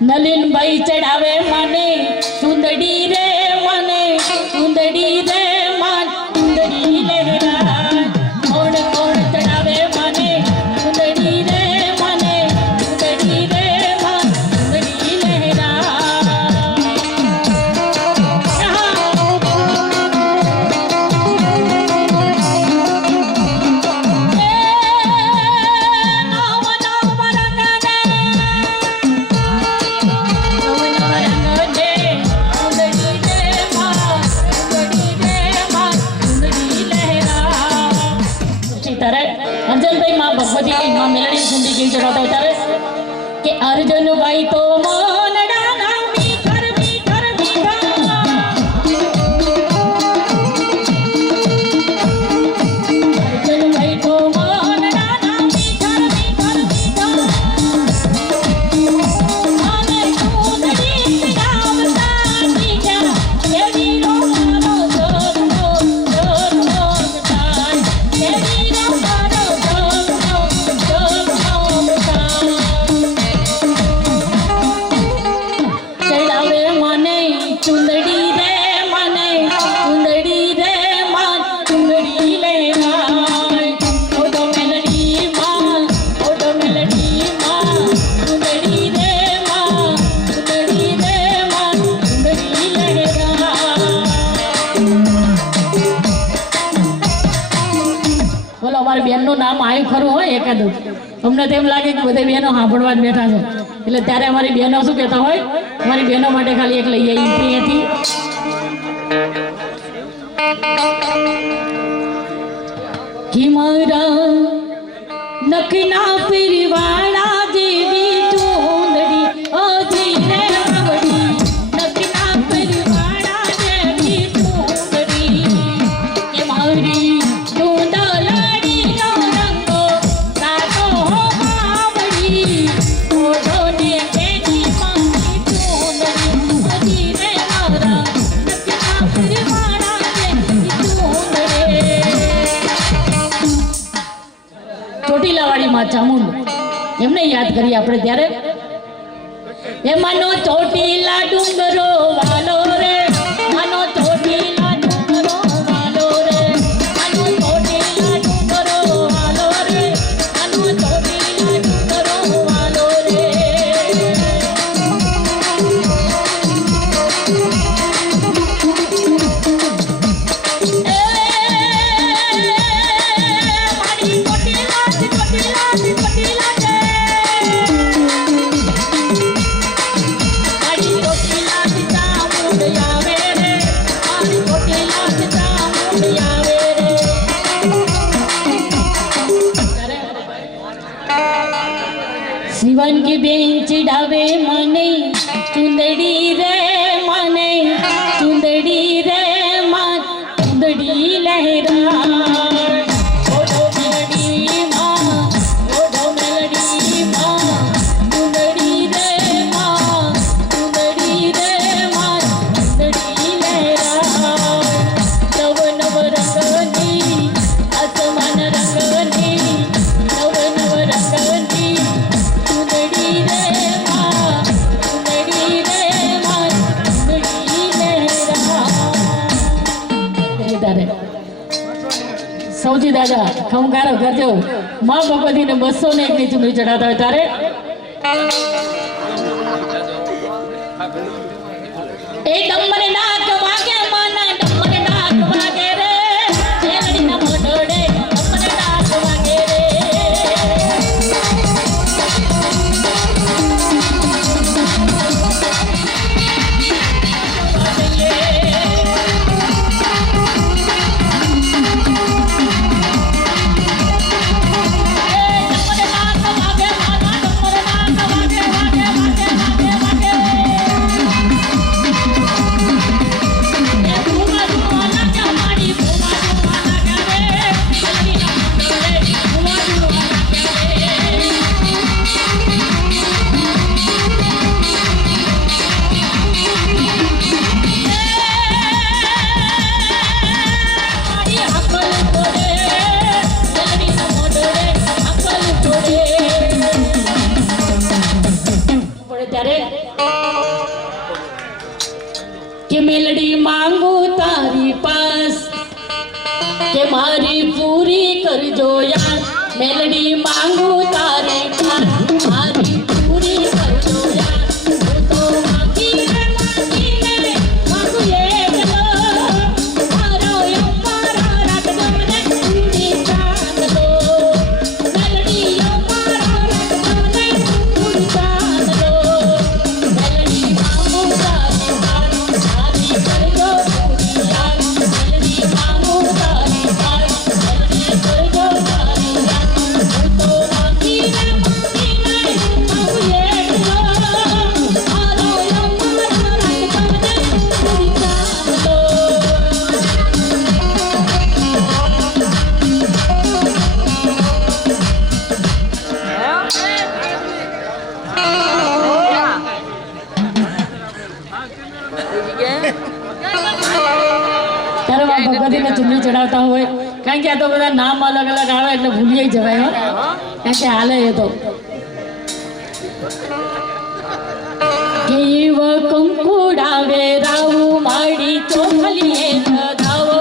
નલિનભાઈ ચડાવે મને ચુંદડી રે મને ચુંદડી રે મન ચુંદડી લહેરા કોણ કોણ ચડાવે મને ચુંદડી રે મને ચુંદડી રે મન ચુંદડી લહેરા અંજનભાઈ માં ભગવતી માં મેલડી સુંદી કેવી ચડાવતા ત્યારે કે અર્જુનભાઈ તો મોનડા ના મીઠર મીઠર મીઠા અર્જુનભાઈ તો મોનડા ના મીઠર મીઠર મીઠા અને સુંદરી ગાવતા મીઠા એ વીરો મારો જોર જોર જોર જોર એ વીરો મારો ચડાવે મને ચુંદડી રે મને ચુંદડી રે મન ચુંદડી લહેરાય ઓડો મેલડી માં ચુંદડી રે માં ચુંદડી રે મન ચુંદડી લહેરાય બોલો અમારી બેનનું નામ આવ્યું ખરું હોય એકાદું અમને તેમ લાગે કે બધી બહેનો સાંભળવા જ બેઠા છે એટલે ત્યારે અમારી બહેનો શું કહેતા હોય અમારી બહેનો માટે ખાલી એક લઈ આવી હતી કિમરા નખના પીરવાળા જેવી ચૂંદડી અજી રે આવડી નખના પીરવાળા જેવી ચૂંદડી કે મારી ચૂંદડી નો રંગો સાતો આવડી ઓઢો ને કેની મારી ચૂંદડી અજી રે મારા નખના પીરવાળા જેવી ચૂંદડી ચોટીલાવાળી માં ચામુંડ એમને યાદ કરીએ આપણે ત્યારે એ માનો ચોટીલા ડુંગરો વાલો રે માનો ચોટીલા ડુંગરો વાલો રે માનો ચોટીલા ડુંગરો વાલો રે માનો ચોટીલા ડુંગરો વાલો રે મારી ચોટીલા ચોટીલા ચોટીલા છે મારી ચોટીલા ચામુંડ આવે રે મારી ચોટીલા ચામુંડ આવે રે શિવન કી બેન ચડાવે મને ચુંદડી રે મને ચુંદડી રે મન ચુંદડી લહેરાય ઓઢો મેલડી માં ઓઢો મેલડી માં ચુંદડી રે માં ચુંદડી રે મન ચુંદડી લહેરાય નવ નવ રંગની આસમાન રંગની નવ નવ રંગની ચુંદડી રે માં ચુંદડી રે મન ચુંદડી લહેરાય સૌજી દાદા ખમકારો કરજો માં ભગવતીને 201 ની ચુંદડી ચડાવતા હોય ત્યારે એ ડમર નાક વાગે માના ડમર નાક વાગે રે શેરડીના મોઢોડે ડમર નાક વાગે રે મારી પૂરી કરજો યાર મેલડી માંગુ તારી મારી પૂરી કરજો યાર હું તો માંગીને માંગુ એકલો મારો મારા રાત ગમને પૂરી ચાંદલો મેલડી મારા રાત ગમને પૂરી ચાંદલો મેલડી માંગુ તારી મારી કરજો પૂરી યાર મેલડી માંગુ તારી મેલડી કરજો તારી યાર હું તો માંગીને માંગુ એકલો મારો મારા રાત ગમને પૂરી ચાંદલો ત્યારે ભગવતીને ચૂંટણી ચડાવતા હોય કારણ કે આ તો બધા નામ અલગ અલગ આવે એટલે ભૂલી જવાય હો કારણ કે હાલે એ તો કેવ કંકુડાવે રાવું માડી ચોખલીએ બધાવો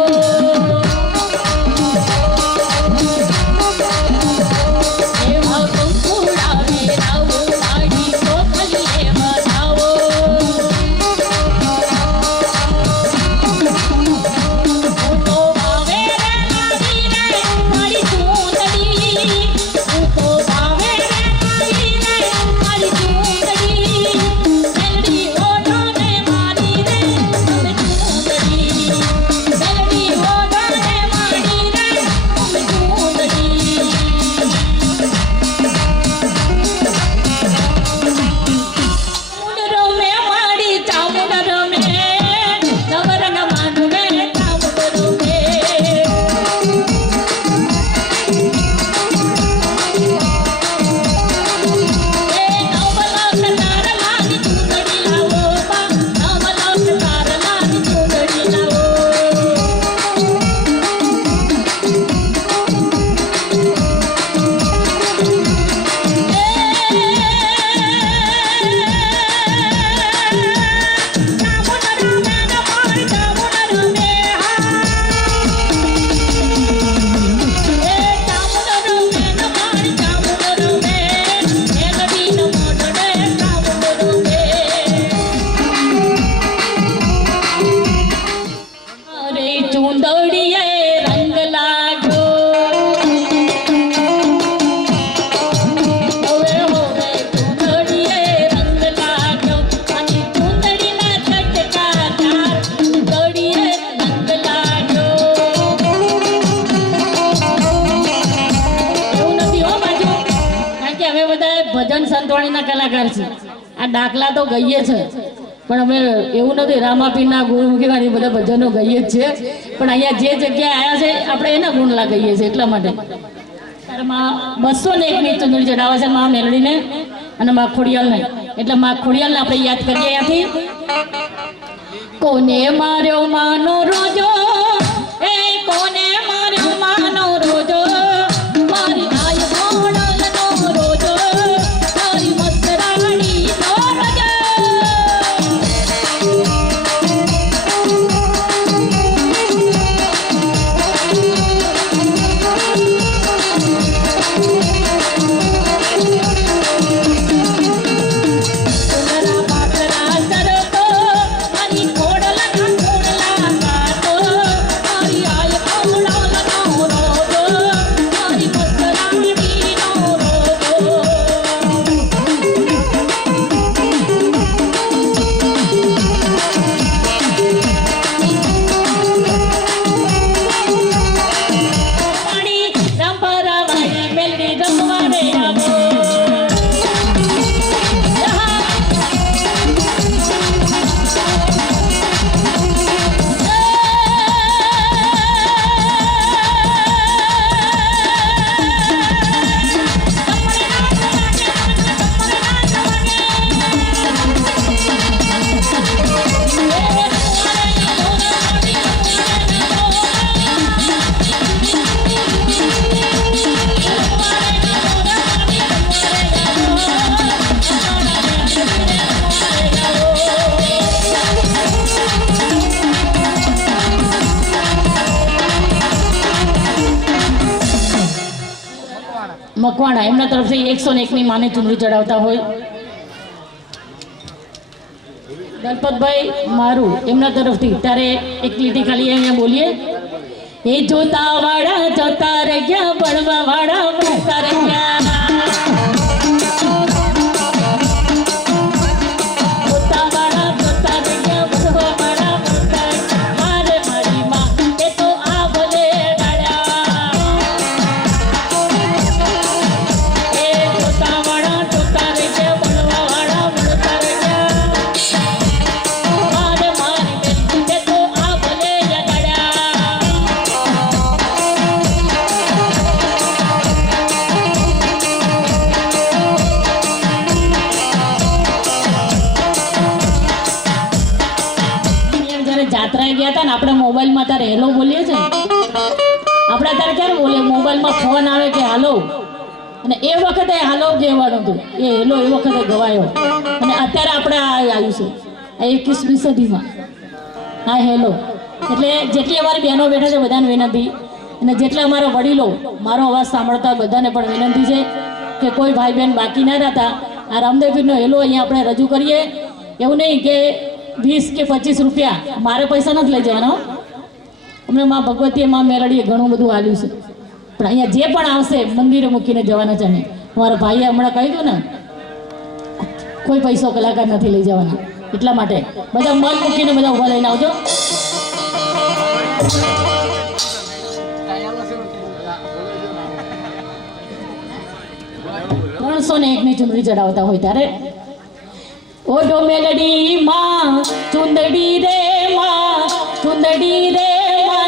કેવ કંકુડાવે રાવું માડી ચોખલીએ બધાવો તો ભાવે રે મારી રે મારી ચૂંદડી તો ભાવે રે મારી રે મારી ચૂંદડી મેલડી ઓઢો ને મારી રે તમે ચૂંદડી મેલડી ઓઢો ને મારી રે તમે ચૂંદડી ચામુંડ રમે માડી ચામુંડ રમે નવરંગ માંડવે ચામુંડ રમે એ નવલખ તારલાની ચૂંદડી લાવો બા નવલખ તારલાની ચૂંદડી લાવો ચૂંદડીએ રંગ લાગ્યો હવે હવે ચૂંદડીએ રંગ લાગ્યો અને ચૂંદડીના ચટકા ચાર ચૂંદડીએ રંગ લાગ્યો એવું નથી હો બાજુ કારણ કે અમે બધા ભજન સંતવાણીના કલાકાર છે આ દાખલા તો ગઈએ છે પણ અમે એવું નથી રામાપીરના ગુરુમુખી વાળી બધા ભજનો ગઈએ જ છે પણ અહીંયા જે જગ્યાએ આવ્યા છે આપણે એના ગુણલા ગઈએ છીએ એટલા માટે માં 201ની ચૂંદડી ચડાવે છે માં મેલડીને અને માં ખોડિયાલને એટલે માં ખોડિયાલને આપણે યાદ કરીએ અહીંયાથી કોને માર્યો માનો રોજો એ કોને માર્યો માનો રોજો મારી આય મોડલનો રોજો મારી મસ્તરાણીનો રોજો સુંદરા પાતરા સરતો મારી ખોડલા કાતો મકવાણા એમના તરફથી 101ની માને ચૂંદડી ચડાવતા હોય. દલપતભાઈ મારું એમના તરફથી ત્યારે એક લીટી ખાલી અહીંયા બોલીએ. એ જોતા વાળા જતા રે ગયા, બળવા વાળા મળતા રે ગયા. જોતા વાળા જતા રે ગયા, બળવા વાળા મળતા રે ગયા. મારે મારી માં એ તો આ ભલે ડાળ્યા. એ જોતા વાળા જતા રે ગયા, બળવા વાળા મળતા રે ગયા. મારે મારી બેન એ તો આ ભલે ડાળ્યા. જાત્રાએ ગયા હતા ને આપણે મોબાઈલમાં ત્યારે હેલો બોલીએ છે. આપણે અત્યારે ક્યારે બોલીએ, મોબાઈલમાં ફોન આવે કે હાલો, અને એ વખતે હાલો કહેવાનું હતું, એ હેલો એ વખતે ગવાયો. અને અત્યારે આપણે આવ્યું છે 21મી સદીમાં હા હેલો. એટલે જેટલી અમારી બહેનો બેઠા છે બધાને વિનંતી, અને જેટલા અમારા વડીલો મારો અવાજ સાંભળતા બધાને પણ વિનંતી છે કે કોઈ ભાઈ બહેન બાકી ના રહેતા આ રામદેવપીરનો હેલો અહીંયા આપણે રજૂ કરીએ. એવું નહીં કે 20 કે 25 રૂપિયા મારે પૈસા નથી લઈ જવાનો. અમને માં ભગવતીએ માં મેલડીએ ઘણું બધું આલ્યું છે, પણ અહીંયા જે પણ આવશે મંદિરે મૂકીને જવાના છે. અમે મારા ભાઈએ હમણાં કહી દઉં ને, કોઈ પૈસો કલાકાર નથી લઈ જવાના. એટલા માટે બધા મન મૂકીને બધા ઉભા લઈને આવજો. ની ચુંદડી ચડાવતા હોય ત્યારે ઓઢો મેલડી માં ચુંદડી રે માં, ચુંદડી રે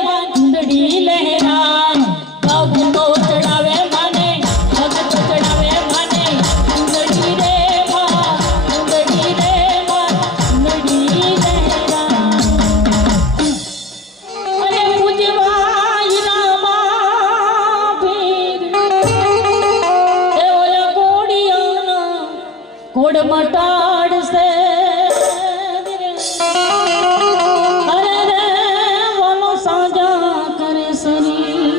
માં, ચુંદડી લહેરા. ભગતો ચડાવે માને, ભગતો ચડાવે માને. ચુંદડી રે માં, ચુંદડી રે માં, ચુંદડી લહેરા. અરે પૂજવાય રામા પીર એ ઓલા કોડિયાના કોડ મટાડશે. અરે રે બોલો સાજા કરે સરી.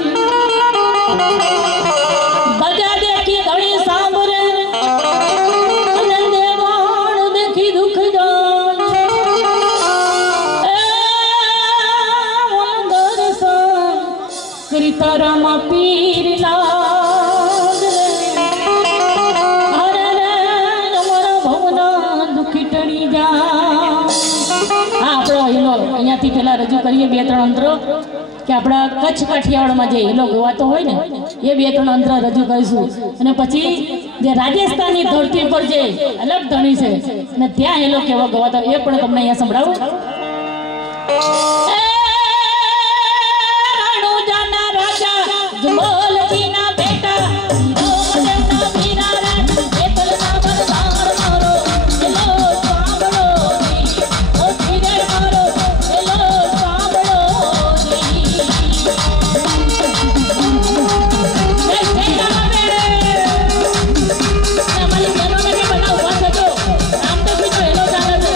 બજા દેખી ધણી સાંભળે, અને દેવાણ દેખી દુઃખ જાણ. એ બોલો દર્શન કરી તારામાં પીર લાગ રે. અરે રે અમારા ભવના દુઃખી ટળી જા. આપણો હિલો અહીંયાથી પેલા રજૂ કરીએ 2-3 અંતરો કે આપણા કચ્છ કાઠિયાવાડમાં જે હિલો ગવાતો હોય ને એ 2-3 અંતર રજૂ કરીશું. અને પછી જે રાજસ્થાનની ધરતી પર જે અલગ ધણી છે અને ત્યાં હિલો કેવો ગવાતો એ પણ તમને અહીંયા સંભળાવું. રાણુજાના રાજા જુમલજીના બેટા હીરોદેવના વીરા રાજ જેતલના બલદાર મારો હેલો સાંભળો જી. ઓ ધીરે મારો હેલો સાંભળો જી. જય જય રામે. અમારી બહેનોને કે બધા ઉભા થજો, રામદેવપીરનો હેલો ચાલે છે.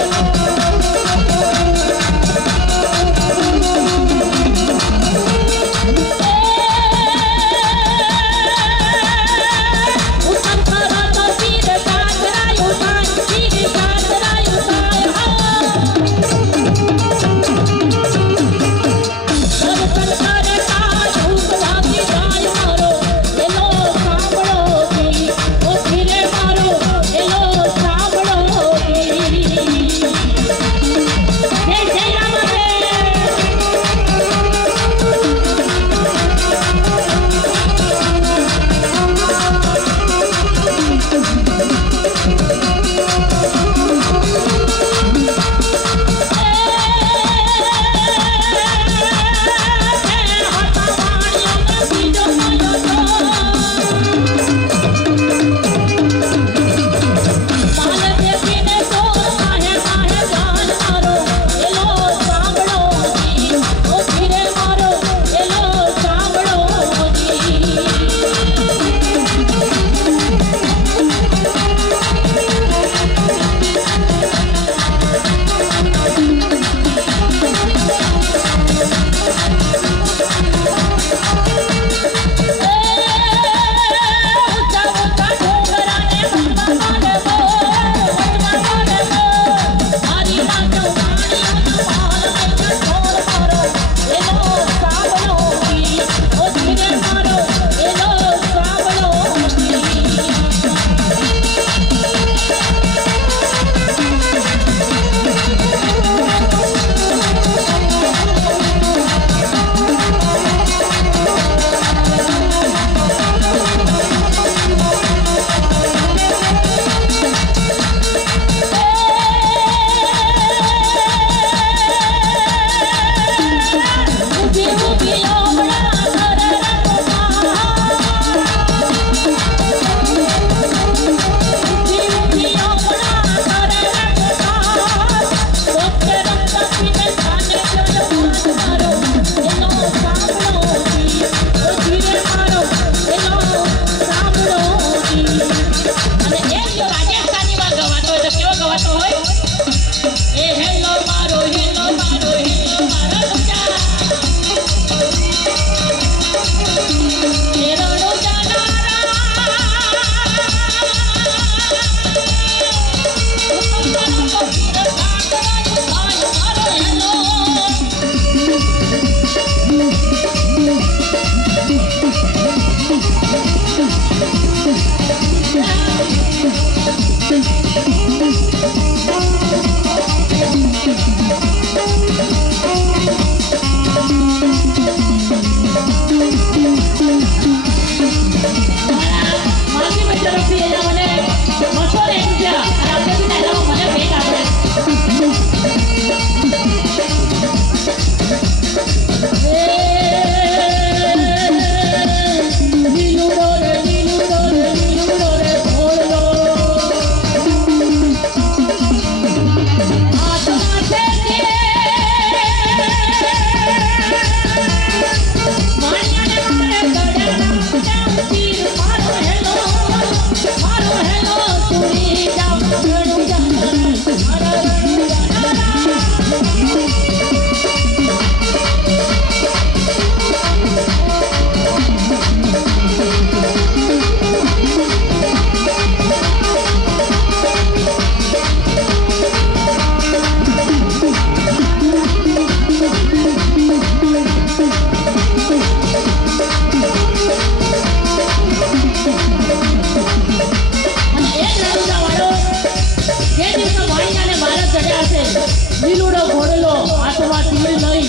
લીલુડો ઘોડેલો હાથમાં તીર લઈ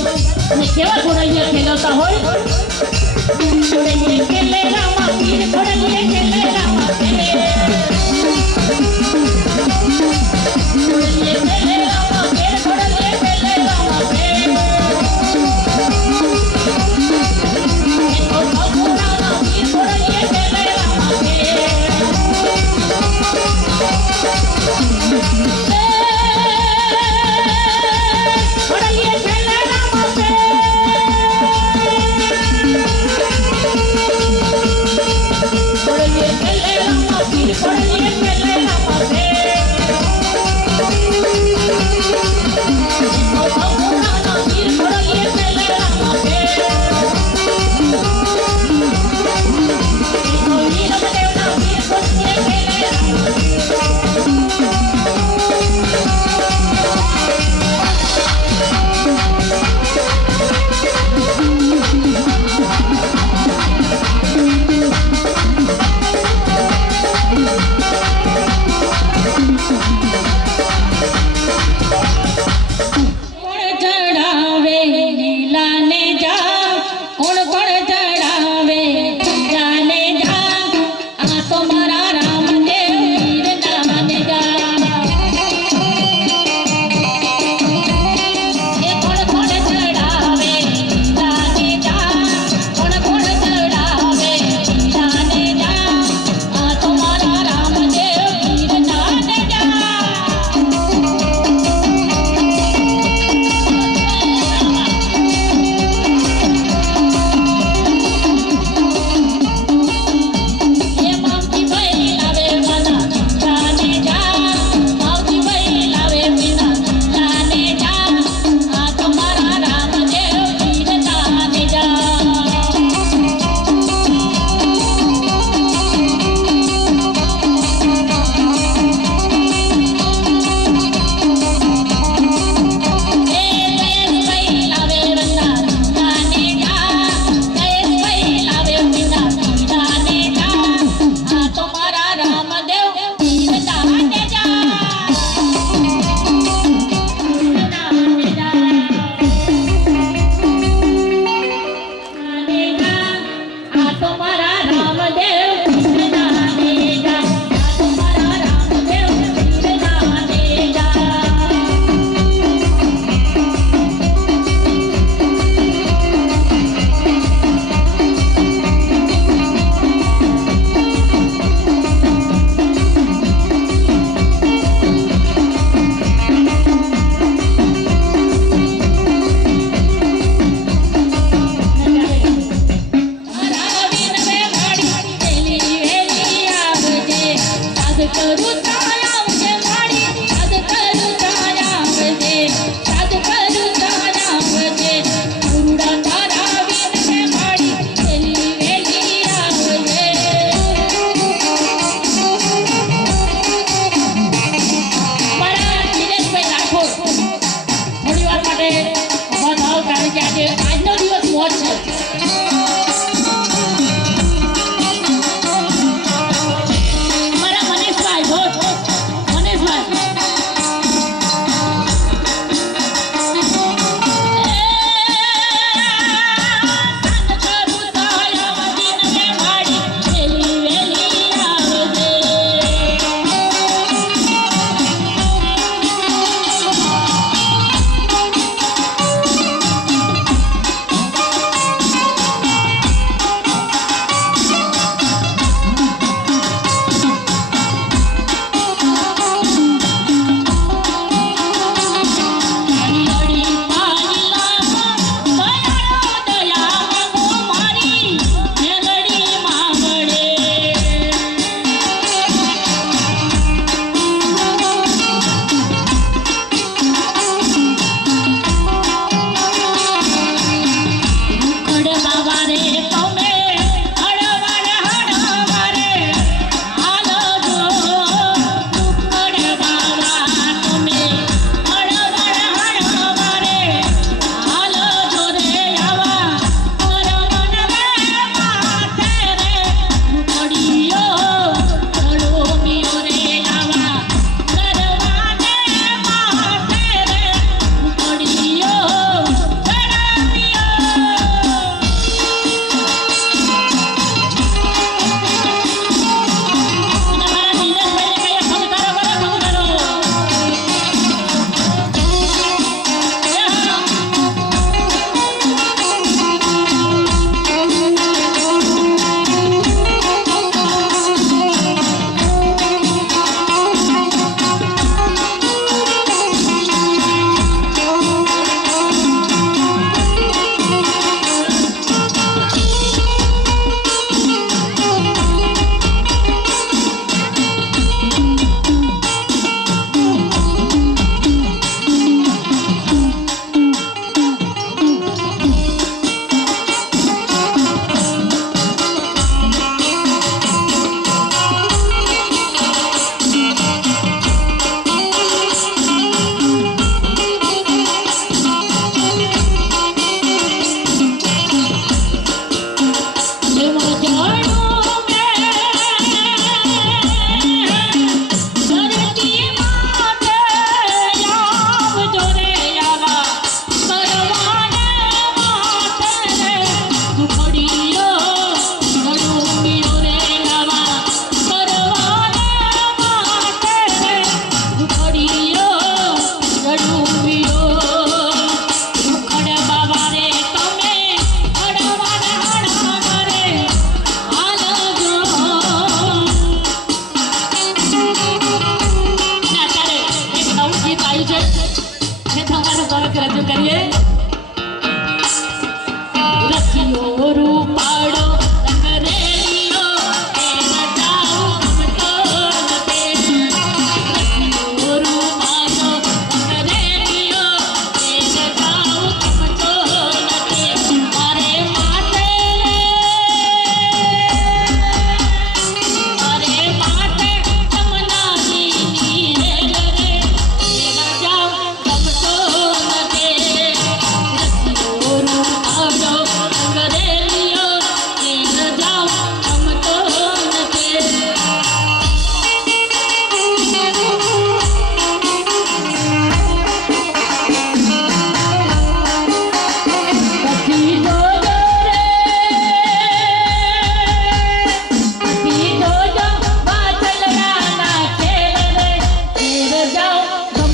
અને કેવા ઘોડાઈયા ખેલાવતા હોય ઘોડેલીએ ખેલે રામા પીર ઘોડેલીએ ખેલે રામા પીર ઘોડેલીએ ખેલે રામા પીર ઘોડેલીએ ખેલે રામા પીર એકો ઘોડાના પીર ઘોડેલીએ ખેલે રામા પીર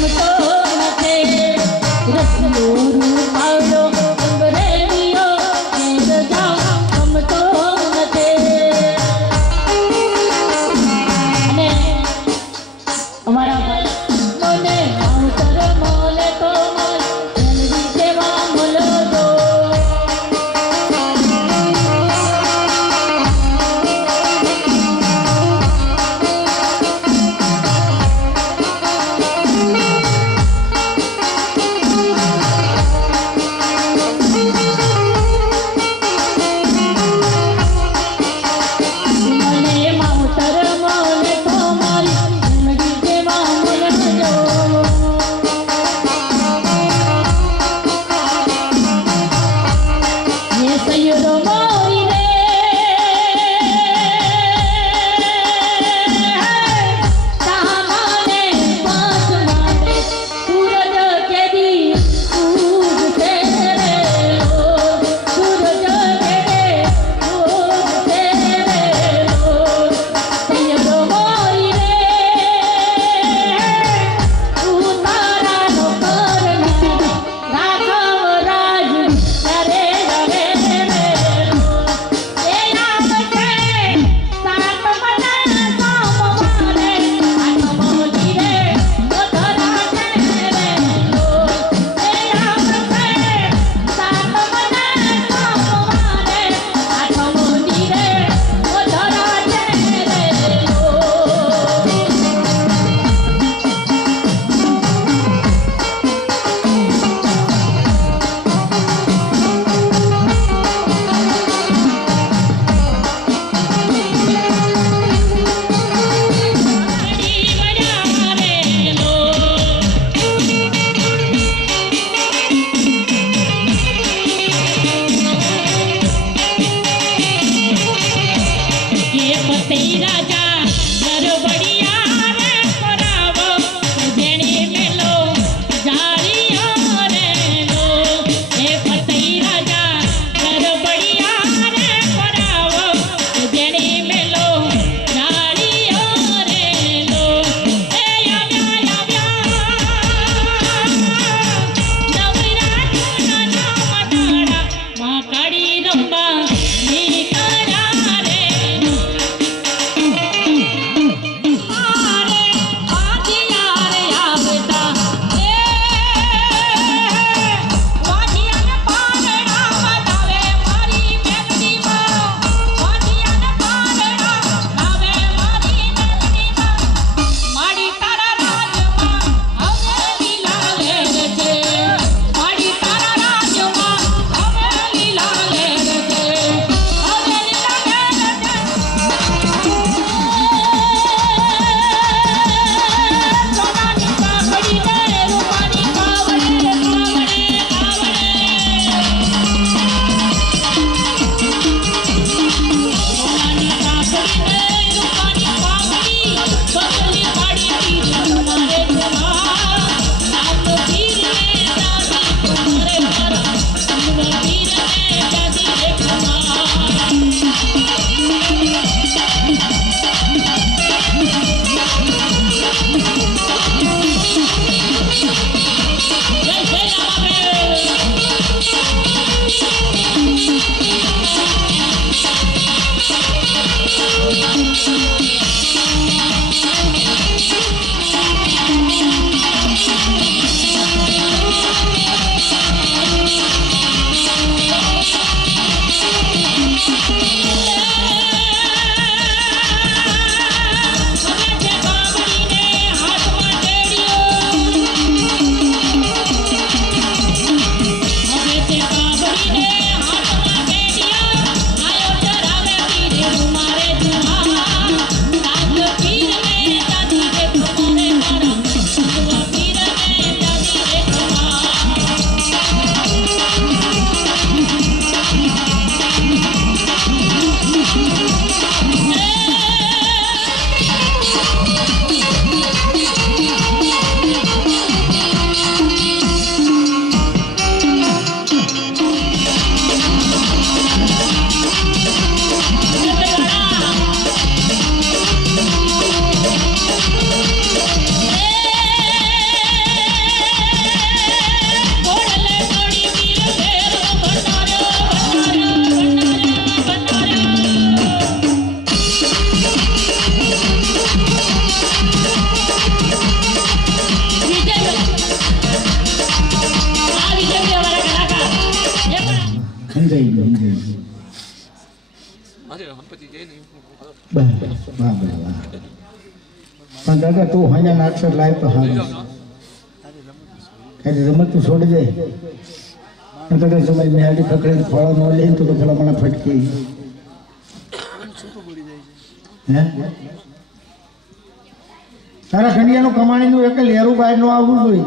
ગમતો નથી રસિયો રૂપાળો અંગરેલીઓ ઘેર જાઉં ગમતો નથી અને અમારા મને માવતર મોલે તો મોલ જલવી દેવા મોલો દો સમજાઈ ગયું પણ દાદા તું હૈયા નાટક લાય તો હાલ રમત તું છોડી દે અને કદાચ તમારી મેહાડી પકડીને ફળો ન લે તો પેલા મને ફટકી હે તારા ખંડિયાનું કમાણીનું એક લેરું બહાર નું આવવું જોઈએ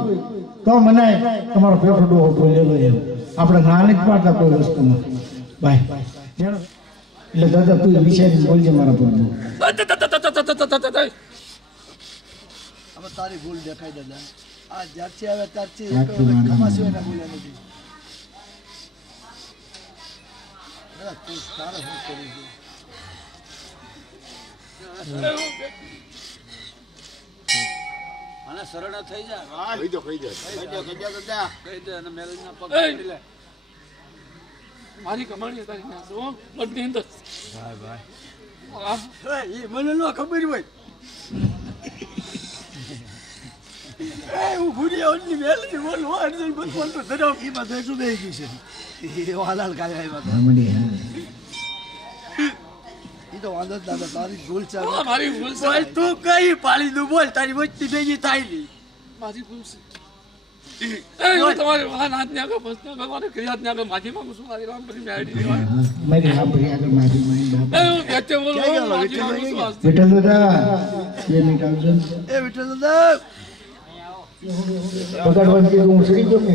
તો મનાય તમારો પેટો ડોહો બોલેલો એમ આપણે ના નથી પાડતા કોઈ વસ્તુમાં ભાઈ એટલે દાદા તું વિચારી બોલજે મારા પર તારી ભૂલ દેખાય દાદા આ જ્યારથી આવે ત્યારથી ખમાસી હોય બોલ્યા નથી તું તારે શું કરી અને સરળ થઈ જાય કહી દો અને મેરેજના પગ પકડી લે મારી કમાણી તારી નાખો બધી અંદર ભાઈ એ મને ન ખબર હોય હું ભૂલી આવની મેલથી બોલું અર્જુન બધું તો ધરાવ કી માં દેસુ બેહી ગઈ છે એ હાલાલ કાય આવ્યા ઈ તો વાંધો દાદા તારી ભૂલ છે મારી ભૂલ છે બોલ તું કઈ પાળી દઉં બોલ તારી વચ્ચે ભેગી થાય ની મારી ભૂલ છે હું તમારી વાહ નાથ ને આગળ બસ ને મારે ક્રિયાત ને આગળ માજી માંગુ છું મારી રામ બધી મેડી મારી સાંભળી આગળ મારી મારી બાપ હું કેતે બોલું માજી માંગુ છું વિઠ્ઠલ દાદા બે મિનિટ આવજો એ વિઠ્ઠલ દાદા પકડવાનું કીધું હું સડી ગયો કે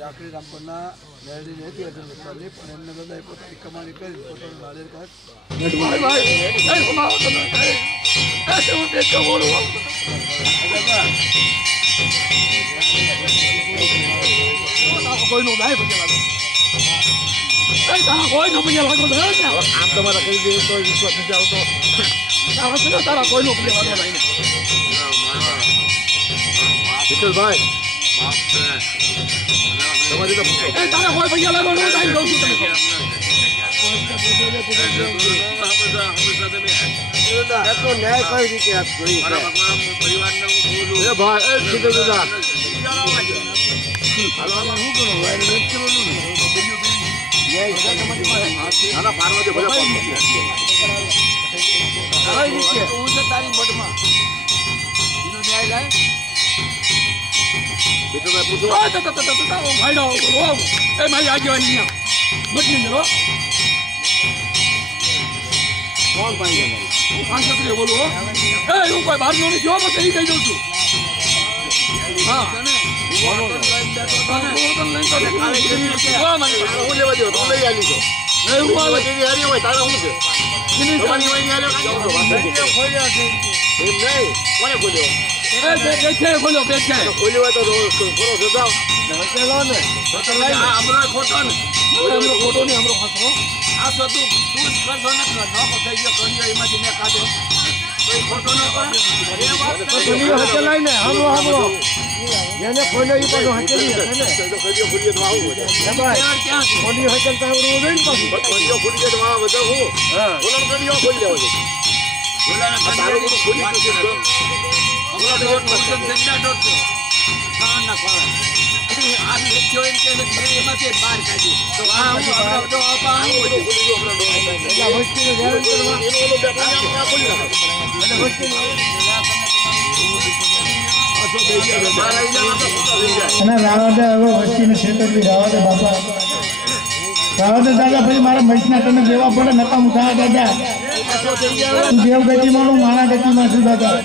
રાખડી રામપરના મેરડી નથી એટલે ચાલે પણ એમને દાદા પોતાની કમાણી કરી પોતાનું વાલેર કાઢ ભાઈ ભાઈ એ સુનાવો તો ના એ હું કેતે બોલું કોઈનું નહીં બજે લાગો કોઈનું બજે લાગો આમ તમારા કરી દે તો વિશ્વાસ નથી આવતો તારા કોઈનું બજે લાગો નહીં વિઠ્ઠલભાઈ તમારી તો તારા કોઈ બજે લાગો નહીં ટાઈમ દઉં છું તમે એટલો ન્યાય કઈ રીતે આપ જોઈ ભાઈ એ સીધો દાદા હાલવામાં શું કરો ભાઈ નથી કરવાનું તારી મઠમાં એનો ન્યાય લાય એ મારી આગેવાની બદલી કરો કોણ ભાઈ હું 5 સત્રીય બોલું હો એ હું કોઈ બહાર નો નહીં જો બસ એ કહી દઉં છું હા ખોટો નહીં હમરો ખાતો આ તો તું કરશો નથી નોકો થઈ ગયો કંડિયો એમાંથી મેં કાઢ્યો તો એ ખોટો ન કરે એને ખોલ્યો એ પાછો હચેલી હશે ને તો ખોલ્યો ખોલ્યો તો આવું ક્યાં ખોલ્યો હચેલ તો આવડું હોય ને પાછું ખોલ્યો ખોલ્યો તો મારા બધા હું હા ઓલા કંડિયો ખોલ્યો છે ઓલા કંડિયો તો ખોલ્યો છે હમણાં તો એક મસ્તન જંડા ડોટ છે ખાન ના ખાવા આ લેખ્યો એમ કે એમાંથી બહાર કાઢી તો આ આપણા તો આપા આવું તો ખોલ્યો આપણા ડોટ એટલે વસ્તીને ધ્યાન કરવા એનો ઓલો બેઠા આ ખોલી નાખો એટલે વસ્તીને અને રાવદે હવે વસ્તીને છેતરવી રાવદે બાપા રાવદે દાદા ભાઈ મારા મહીસના તને દેવા પડે નકામ થા દાદા દેવ ગતિમાં માણા ગતિમાં છું દાદા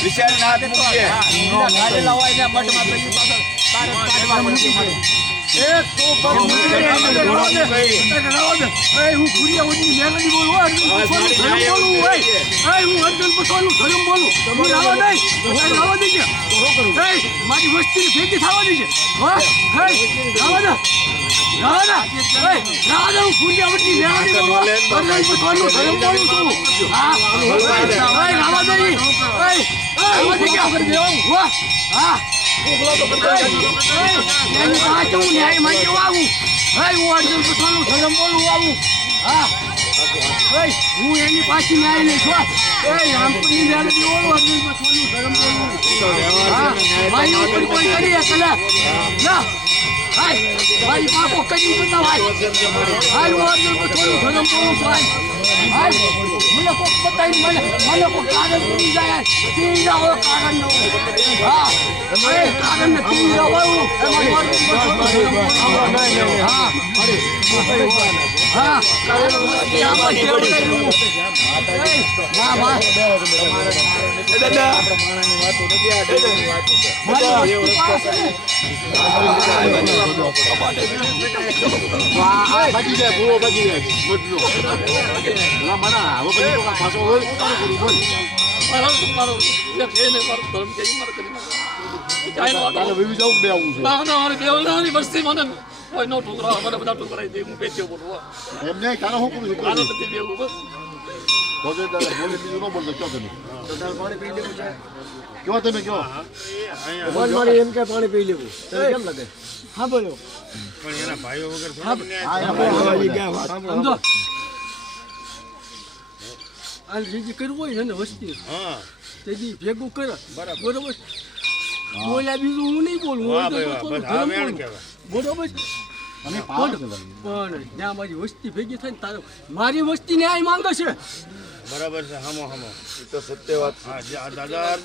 વિચાર ના હું ભૂલ્યા ઓછી મેલડી બોલું હું અર્જુન પટવાનું ધર્મ બોલું તમે લાવો નહીં લાવો દેજે મારી વસ્તી ભેગી થવા દેજે લાવો ને હું ભૂલ્યા ઓછી મેલડી બોલું અર્જુન પટવાનું ધર્મ બોલું છું લાવો દઈ ન્યાય માટે આવું હું અર્જુન પટવાનું ધર્મ બોલું આવું હું એની પાછી ન્યાય લઈશ રામપુરની મેલડી બોલું અર્જુન પટવાનું ધર્મ બોલું મારી ઉપર કોઈ કરી શકે ના મારી પાપો કદી કરતા ભાઈ હું અર્જુન પટવાનું ધર્મ બોલું મને કોક બતાવી મને કોક કાગળ પડી જાય પી જાઓ કાગળ નો કાગળ ને પી જાઓ એમ કે પાણી પી લેવું કેમ લાગે હા બોલો પણ એના ભાઈઓ વગર જે કરવું હોય ને વસ્તી તેથી ભેગું કરે બરોબર બોલ્યા બીજું હું નહીં બોલું બરોબર પણ ત્યાં મારી વસ્તી ભેગી થાય ને તારે મારી વસ્તી ન્યાય માંગે છે બરાબર છે હમો એ તો સત્ય વાત દાદા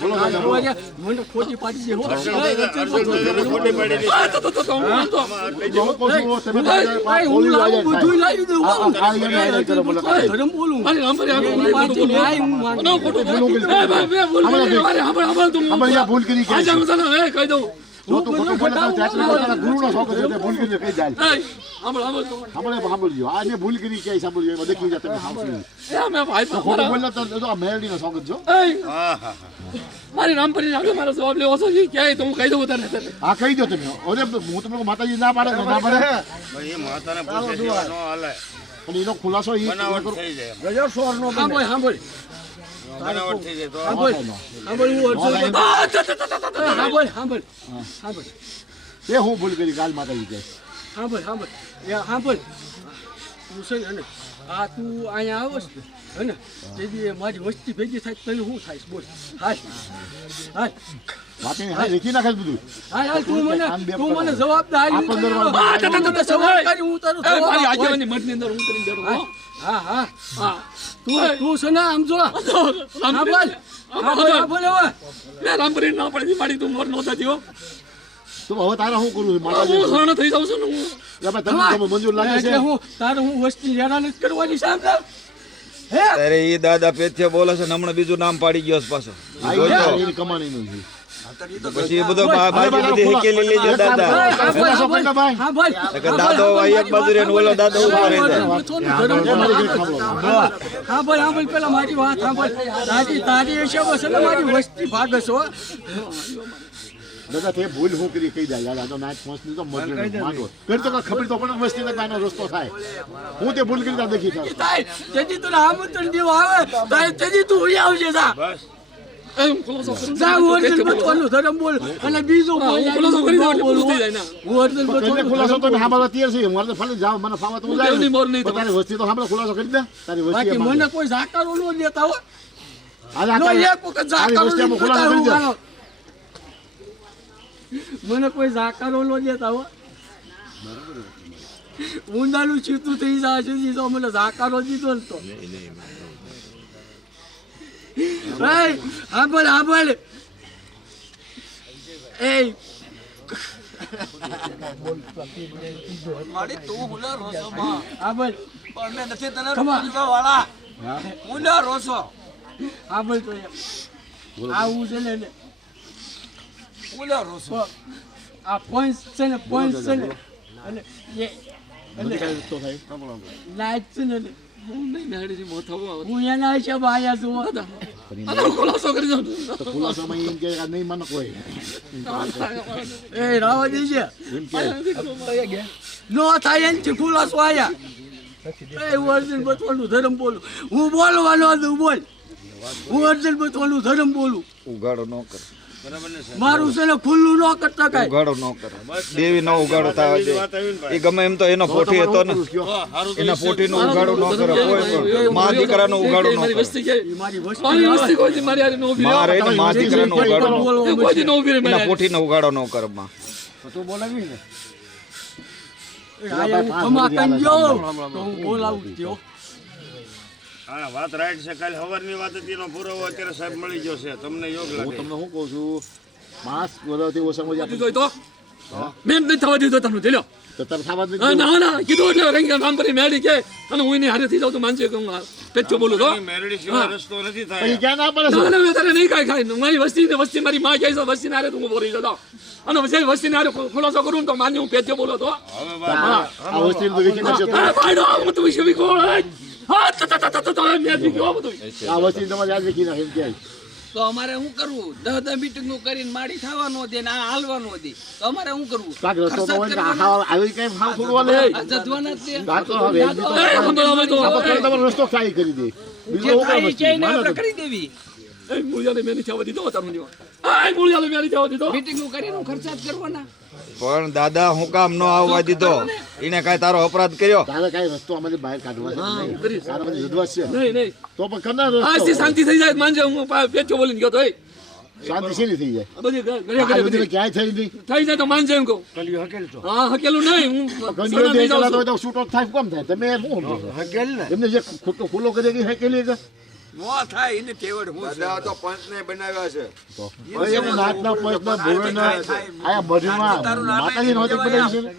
મને ખોટી પાડી દે ધર્મ બોલું ભૂલ કરી કહી દઉં આજે ભૂલ કરી ક્યાંય સાંભળ્યો દેખી મારી રામપરી મારો જવાબ લેવો છો ક્યાંય તો હું કહી દઉં તને હા કહી દો તમે હું તમને માતાજી ના પાડે ના પાડે માતાને પૂછે ન હાલે પણ એનો ખુલાસો બનાવટ થઈ જાય સાંભળ બનાવટ થઈ જાય તો એ હું ભૂલ કરી કાલ માતાજી કહે સાંભળ તું છે ને આ તું અહીંયા આવ્યો છે હે ને તેથી મારી વસ્તી ભેગી થાય તને શું થાય બોલ હાલ રેખી નાખે બધું તું મને જવાબદારી હું તારું આગેવાની મઠની અંદર હું કરીને બેઠો હા તું છે ને આમ જો બોલ મેં રામપરી ના પડી મારી તું મોર નહોતા થયો તો હવે તારે શું કરવું હું શરણ થઈ જાઉં છું ને તમે મંજૂર લાગે છે હું વસ્તી હેરાન જ કરવાની સામે અરે એ દાદા પેથે બોલે છે ને હમણાં બીજું નામ પાડી ગયો છે પાછો કમાણી નું પછી એ બધો બાકી બધી હેકેલી લેજો દાદા દાદો એક બાજુ રે ઓલો દાદો ઉભો રહે સાંભળ પેલા મારી વાત સાંભળ તારી હિસાબે છે ને મારી વસ્તી ભાગે છો દાદા તે ભૂલ હું કરી કહી જાય યાર આ તો નાચ પહોંચની તો મજૂર માંગો કરતો કે ખબર તો પણ વસ્તી તક આનો રસ્તો થાય હું તે ભૂલ કરી દેખી થાય તેથી તું આમંત્રણ દેવા આવે તેથી તું અહીં આવજે જા બસ જા હું અર્જુન પટવાનું ધર્મ બોલ અને બીજું ખુલાસો કરી દઉં એટલે પૂરું થઈ જાય ને હું અર્જુન પટવાનું ખુલાસો તો સાંભળવા તૈયાર છે મારે તો ફાલી જાવ મને ફાવા તો જાય દેવની મોર નહીં તારી વસ્તી તો સાંભળો ખુલાસો કરી દે તારી વસ્તી બાકી મને કોઈ ઝાકારો ન દેતા હો હાલ નો એક વખત ઝાકારો ખુલાસો કરી દે મને કોઈ ઝાકારો ન દેતા હો ઊંડાનું ચીતું થઈ જાય છે તો મને ઝાકારો દીધો ને તો સાંભળ એ મારી તું હુલા રોસો માં સાંભળ પણ મેં નથી તને રોસો વાળા હુલા રોસો સાંભળ તો આવું છે ને હુલા રોસો આ પોઈન્ટ છે ને અને એ મને કાંઈ રસ્તો થાય લાઈટ છે ને હું નહીં મેળીથી મોથો આવો. હું એના હિસાબ આયા છું આ તો ખુલાસો કરી દો. તો ખુલાસામાં એમ કે આ નહીં મને કોઈ એ રાવા દેજે એમ કે નો થાય એનથી ખુલાસો આયા એ હું અર્જુન બતવાનું ધર્મ બોલું હું બોલવાનો હતું બોલ હું અર્જુન બતવાનું ધર્મ બોલું ઉગાડો ન કર, મારું છે ને ખુલ્લું ન કરતા કાંઈ ઉગાડો ન કર, દેવી ન ઉગાડો થવા દે. એ ગમે એમ તો એનો પોઠી હતો ને, એના પોઠીનો ઉગાડો ન કરે કોઈ પણ. મા દીકરાનો ઉગાડો ન મારી કરે. વસ્તી છે. મારી વસ્તુ મારી વસ્તી કોઈ દી મારી હારે ન ઊભી રહે. મારે એને મા દીકરાનો ઉગાડો ન કરે. એ કોઈ દી ન ઊભી રહે મારી એના હારે. પોઠીનો ઉગાડો ન કરે માં. તો તું બોલાવી ને આયા હું ખમા કંજો તો હું બોલાવું છું હા વાત રાઈટ છે. કાલે સવારની વાત હતી એનો પુરાવો અત્યારે સાહેબ મળી ગયો છે. તમને યોગ હું લાગે? તમને શું કહું છું માસ વર્ષથી ઓછામાં ઓછા દીધો તો મેં નથી થવા દીધો તમને જોઈ લો. તો તારે થવા દે ના ના કીધું એટલે રંગ રામ પર મેળી કે અને હું એની હારે થઈ જાઉં તો માનશે કે હું પેચો બોલું તો મેરડી સિવાય રસ્તો નથી પછી થાય. ક્યાં ના પડે છે ના ના મેં તારે નહીં કાંઈ ખાય. મારી વસ્તી મારી માં કહે છે વસ્તીને હારે તો હું બોલી જતો અને પછી વસ્તીને હારે ખુલાસો કરું ને તો માન્ય હું પેચો બોલો તો હવે વાત આ વસ્તુ તો વિકી નાખશો તો. ભાઈડો આવું તો વિશે વિકોળ હા તો મેં જ ગયો બધું. આ વસ્તુ તમારે યાદ વિકી નાખે એમ કે તો અમારે શું કરવું 10 મીટિંગ નું કરીને માડી થવાનો દે ને આ હાલવાનો દે તો અમારે શું કરવું કાંઈક રસ્તો તો હોય ને આ ખાવા આવી કઈ ખાવ છોડવા લે આ જધવાના જ દે આ તો હવે એમ બી તો એ સંભળાવે તો આ પછી તમારો રસ્તો ખાલી કરી દે બીજું શું કામ છે ને વસ્તુ? આપણે કરી દેવી એ મૂળિયાને મેં નહીં થવા દીધો તમને આ મૂળિયાને મેં નહીં થવા દીધો. મીટિંગ નું કરીને ખર્ચા જ કરવાના પણ દાદા હું કામ ન આવવા દીધો? એને કાંઈ તારો અપરાધ કર્યો? તારે કાંઈ રસ્તો અમારે બહાર કાઢવા છે નહીં. તારે બધું વિધવા છે નહીં નહીં તો પણ કરનાર આજથી રસ્તો શાંતિ થઈ જાય માનજો હું પેચો બોલીને ગયો તો એ શાંતિ શેની થઈ જાય આ બધી ઘરે આ ઘરે બધી બધી ક્યાંય થઈ નહીં થઈ જાય તો માનજો એમ કહું. હા હકેલું નહીં હું ગંજો સડા થઈ જાઉં છું. તો શૂટ થાય કેમ થાય તમે શું સમજો છો? એમને જે ખોટો ખુલ્લો કરી કે હેકેલી કે નો થાય એને તેવડ હું દાદા તો પંચને બનાવ્યા છે. તો હવે એમ નાચના પૈસના ભોળના આયા બધીમાં માતાજી નહોતી બનાવી છે ને?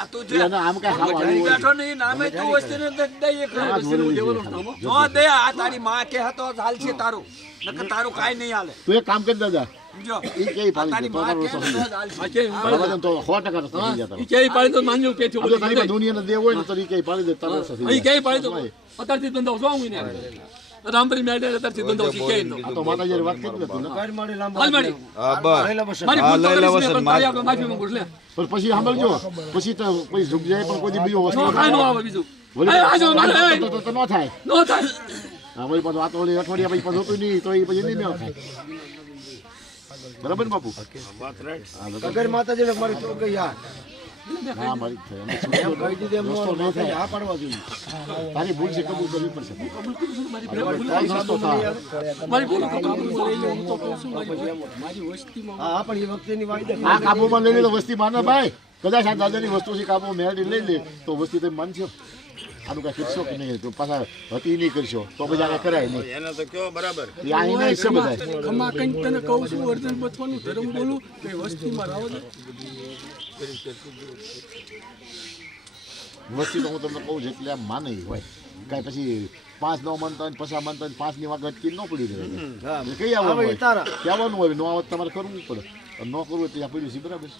આ તું એ એના આમ કાંઈ હાવ આવ્યું હોય. બેઠો નહીં નામે તું વસ્તીને દઈ એક આ જોડેલી છે. નો દે આ તારી માં કે હતો હાલ છે તારું નકર તારું કાઈ નહીં હાલે તું એક કામ કરી દાદા જો એ કઈ પાડી તારી દે, તો માં તારો કે રસ્તો થઈ જાય. આ કે બરાબર છે ને, તો 100% રસ્તો થઈ જાય તારો. ઈ કે પાડી તો માનજો પેચો જો તારી પાસે બોલી દુનિયાને દેવ હોય ને તો એ કઈ પાડી દે તારો રસ્તો થઈ અહીં જાય. કે પાડી તો અત્યારથી જ બંધાવ છો હું એને રામપરી મેળે અત્યારથી જ બંધાવ છે કે આ તો માતાજીની વાત કરી હતી ને. હાલ માડી હા બસ મારી હા, ભૂલ તો લઈ કરીશ લેવો ને, છે પણ તારી મારી. આપણે માફી માંગુ છું લે. પણ પછી સાંભળજો પછી તો પછી ઝૂક જાય પણ કોઈ દી બીજો વસ્તુ નો કાંઈ નો આવે બીજું વળી એ આજો મારે, એ. તો ન થાય. નો થાય હા વળી પાછું આ તો વળી અઠવાડિયા પછી પાછું હોતું નહીં તો એ પછી નહીં મેળ થાય. બરાબર ને બાપુ? વાત રાઈટ. હા મારી જ થાય. રસ્તો ન થાય. તારી ભૂલ છે કબૂલ કરવી પડશે. તારી રસ્તો થાય. મારી ભૂલ આ કાબુમાં લઈ લે તો વસ્તી માને ભાઈ. કદાચ આ દાદાની વસ્તુ છે કાબુ મેળવી લઈ લે તો વસ્તી તમે માનશો. આનું કાંઈ ફિક્સો કે નહીં તો પાછા હતી નહીં કરશો તો પછી આગળ કરાય નહીં. એને તો કયો બરાબર. એ આ એના હિસ્સે બધા. ખમા કઈ તને કહું છું અર્જુન બથવાનું ધર્મ બોલું કે વસ્તીમાં રહો દે વસ્તી તો હું તમને કહું છું એટલે આમ માને હોય કાંઈ પછી 5 ન માનતા હોય ને પછી માનતા હોય 5 ની વાગ અટકી ન પડી રહે કઈ આવવાનું હોય કહેવાનું હોય ન આવત તમારે કરવું પડે ન કરવું હોય તો ત્યાં પડ્યું છે બરાબર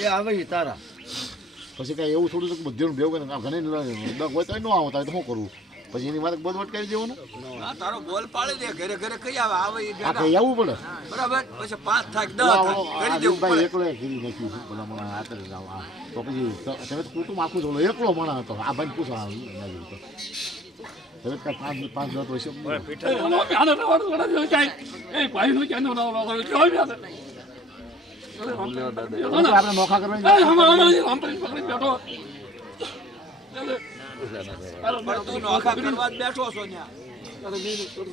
એ આવે તારા પછી કાંઈ એવું થોડું કે બધું ભેગું કરીને ઘણી દગ હોય તો ન આવતા હોય તો શું કરવું પછી એની વાત બધું અટકાવી દેવાનું આ તારો બોલ પાડી દે ઘરે ઘરે કઈ આવે આવે ઈ આ ભેગા. કંઈ આવવું પડે બરાબર પછી 5 થાય 10 થાય કરી દેવું ભાઈ પડે એકલો કરી નાખ્યું છે ભલા મને હાથે જ આવ આ. તો પછી તમે તો કુટુંબ આખું છો એકલો માણસ હતો આ ભાઈ પૂછો આ તમે કાંઈ 5 10 વર્ષ આનો રવાડો વડા જો કાંઈ એ ભાઈનું ક્યાંનો રવાડો જોઈ લે આપણે નોખા કરવાની એ હમણાં રામપરી પકડીને બેઠો પણ તું નોખા કરવા જ બેઠો છો ન્યા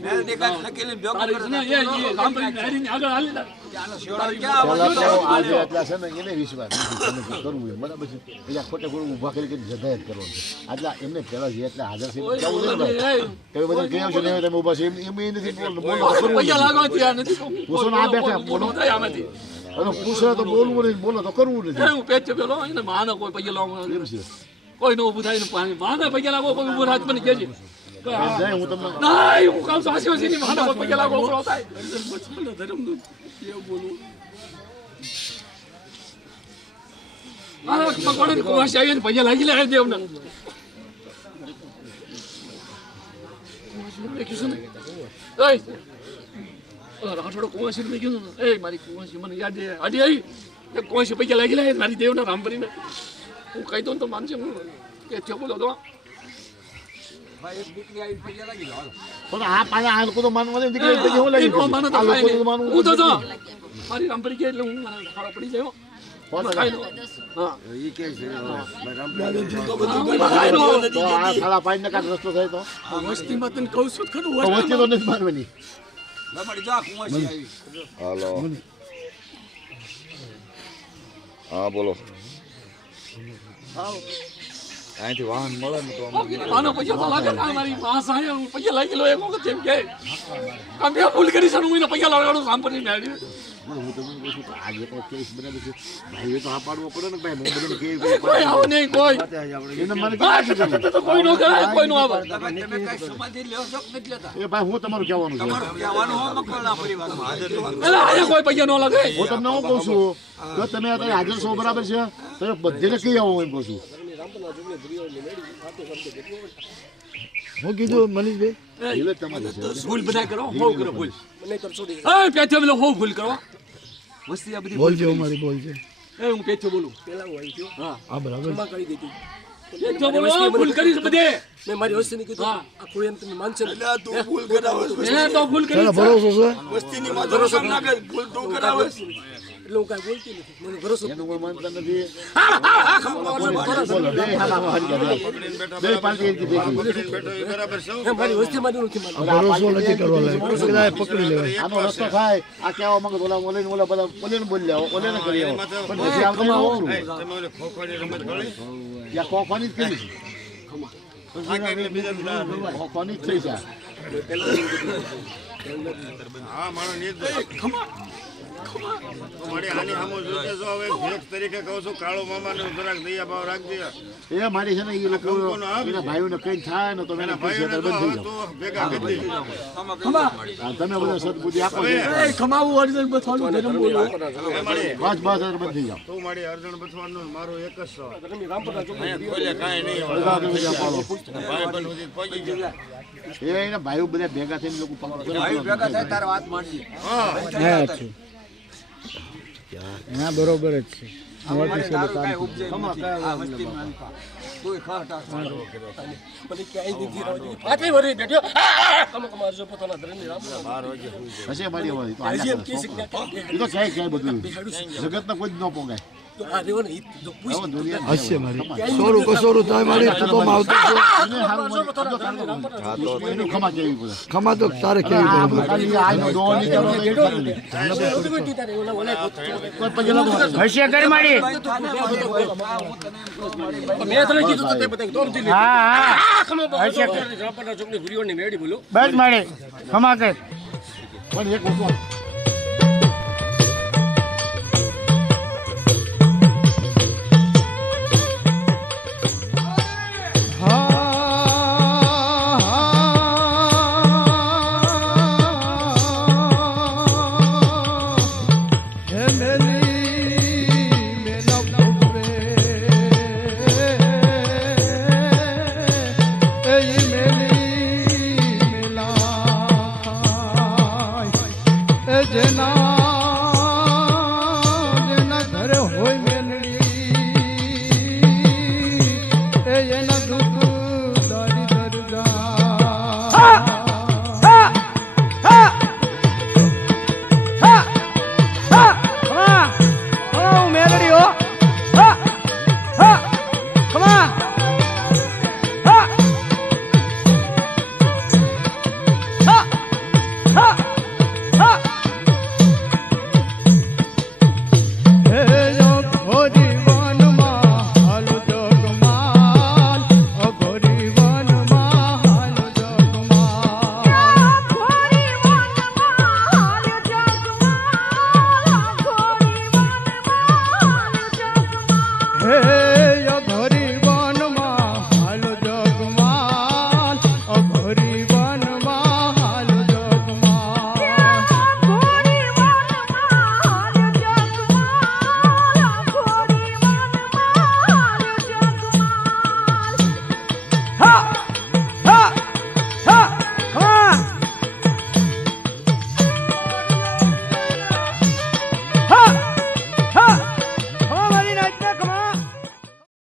મેલ દેખાય નકેલી ભેગો તારી છે ને એ રામપરી મેળીને આગળ હાલી લે. આનો શેડો ક્યાં પહેલા તો આવે આજે એટલા છે ને એને વિશ્વાસ નથી તમે કરવું એમ બરાબર છે એટલે ખોટે ખોટું ઊભા કરી જગાયત કરવાનું છે આટલા એમને પહેલા જે એટલા હાજર છે જવું નહીં ભાઈ તમે બધા કહી આવશો ને તમે ઊભા છે એમ એ નથી બોલો કરવું પૈસા નથી. લાગવા ત્યાં નથી પૂછો ને આ બેઠા બોલો થાય આમાંથી અને પૂછે તો બોલવું નહીં બોલો તો કરવું નથી હું પેચ પેલો એને માનો કોઈ પૈસા લાવવા એમ છે કોઈ નો ઊભું થાય ને પાણી માને પૈસા લાગો કોઈ ઊભું થાય મને કહેજે એમ જાય હું તમને ના હું કામ સાચી છે નહીં માને કોઈ પૈસા લાગો ઉભરો થાય ધર્મનું એવું બોલું આ પકોડે કુવાસી આવી ને પૈસા લાગી લે દેવને કીધું ને રાઠોડો કુવાસી મેં કીધું ને એ મારી કુવાસી મને યાદ આડી આવી એક કુવાસી પૈસા લાગી લે મારી દેવના રામભરીને હું કહી દઉં તો માનશે હું કે થયો બોલો તો પણ આ પાછા આ લોકો તો માનવા દીકરી પછી હું લાગી ગયું. આ લોકો તો માનવું હું તો જો મારી રામભરી કે એટલે હું મને ખાવા પડી જાય ખાઈ લો હા તો આ સાડા 5 ને કાંઈક રસ્તો થાય તો વસ્તીમાં તને કહું છું ખરું તો વચ્ચે તો નથી માનવાની. હાલો હા બોલો અહીંથી વાહન મળે ને તો આનો પૈસા તો લાગે ને મારી પાસે આયા હું પૈસા લાગી લો એક વખત જેમ કે કામ કે ભૂલ કરી છે હું એને પૈસા લાવવાનું સાંભળી મેળવી હું તમને કહું છું કે આજે કઈ કેસ બરાબર છે ભાઈ તો હા પાડવો પડે ને ભાઈ હું બધાને કેવી કોઈ આવો નહીં કોઈ એને મને તો કોઈ નો કરે કોઈ નો આવે એ ભાઈ હું તમારું કહેવાનું છે એટલે આયા કોઈ પૈસા નો લાગે હું તમને હું કહું છું કે તમે અત્યારે હાજર છો બરાબર છે તમે બધેને કહી આવો એમ કહું છું. હું કીધું મનીષભાઈ એટલે તમારે છે. ભૂલ બધા કરો હો કરો ભૂલ એ પેથે બોલો હો ભૂલ કરો વસ્તી આ બધી બોલજો અમારી બોલજો એ હું પેથે બોલું હા બરાબર પેથે બોલો ભૂલ કરી છે બધે મેં મારી વસ્તીને કીધું આ કોઈ એમ તમે માનશે ને એ તો ભૂલ કરી છે. ભરોસો છે એટલે હું કાંઈ બોલતી નથી મને ભરોસો એનું કોઈ માનતા નથી. બોલો, બે હાલામાં હારી ગયા. બે પાર્ટી એક ભેગી. મારી વસ્તીમાં નથી માનતો ભરોસો નથી કરવા લાયક કદાચ પકડી લેવાય આનો રસ્તો થાય આ કહેવા માંગે ઓલા ઓલે બધા ઓલેને બોલી આવો ઓલેને કરી આવો પણ પછી આવતો ના હોવું યા કોફાની જ કરી કોફાની જ થઈ જાય. હા મારો મારી આની સામુ જોજે જો હવે ભેખ તરીકે કહું છું કાળો મામાને જરાક દયા ભાવ રાખજે એ મારી છે ને એ લોકો એના ભાઈઓને કઈ થાય ને તો એને પૈસા બંધ થઈ જાવ. તું ભેગા કરી દે. હા, તમે બધા સદબુદ્ધિ આપો છો. એ ખમાવું અર્જન બથવાનું ધર્મ બોલો બસ બસ બંધ થઈ જાવ. તું મારી અર્જણ બચવાનું મારું એક જ સો બધા તમે આપો. એ એના ભાઈઓ બધા ભેગા થઈને લોકો ભેગા થાય તારે વાત માંડી. હા બરોબર જ છે આટલી વરી બેઠ્યો કમારજો પોતાના ધર્મની રામ હશે મારી અવાજ તો હાલ્યા કરે. એ તો ક્યાંય બધું જગતના કોઈ જ ન પોગાય. તો આ રેવો ને આવો દુનિયા હશે મારી સોરું કસોરું થાય મારી તું તો આવતો છે એને હારું મને એનું ખમા કેવી પડે. ખમા તો તારે કેવી પડે ખાલી આનો દો ની કરો તો એને ખાલી. કોઈ પગે લાગો. હશે કરી મારી મેં તને કીધું તો તે બતાવ્યું તો સમજી લે હા હશે રાપરના ચોકની ભુરીઓની મેડી બોલો બસ મારી ખમા કર પણ એક વસ્તુ જેના